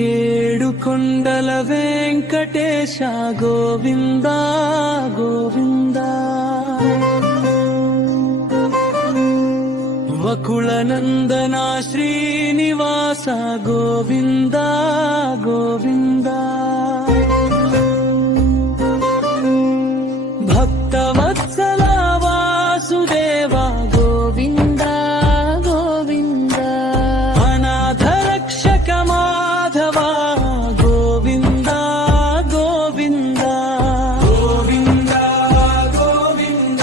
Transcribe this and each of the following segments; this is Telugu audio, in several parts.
ఏడు కొండల వెంకటేశ గోవింద గోవింద, వకుళ నందన శ్రీనివాస గోవింద గోవింద, భక్తవత్సల వాసుదేవ గోవింద గోవింద, అనాథ రక్షక మాధవ గోవింద గోవింద, గోవింద గోవింద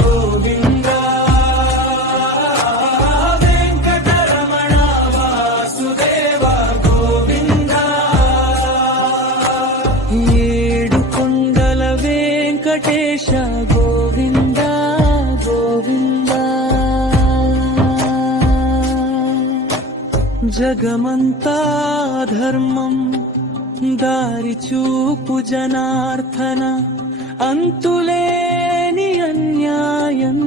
గోవింద, వెంకటరమణ వాసుదేవ గోవింద, ఏడు కొండల వెంకటేశ గోవింద గోవింద, జగమంతా ధర్మం దారి చూపు జనార్దన, అంతులేని అన్యాయం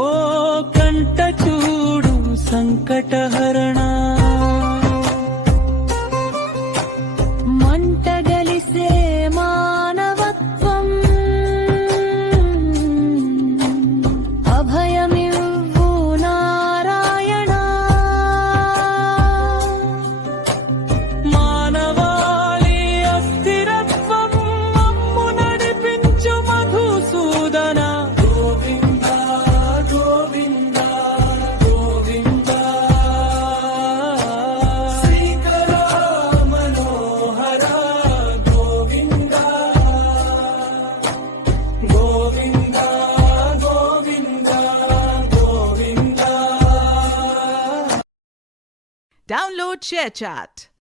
ఓ కంట చూడు సంకటహరణ, మంటగలిసే మానవత్వం అభయమివ్వు నారాయణ, మానవాళి అస్థిరత్వం మమ్ము నడిపించు మధుసూదన, గోవింద గోవింద గోవింద, శ్రీకర మనోహర గోవింద గోవింద గోవింద గోవింద. Download ShareChat.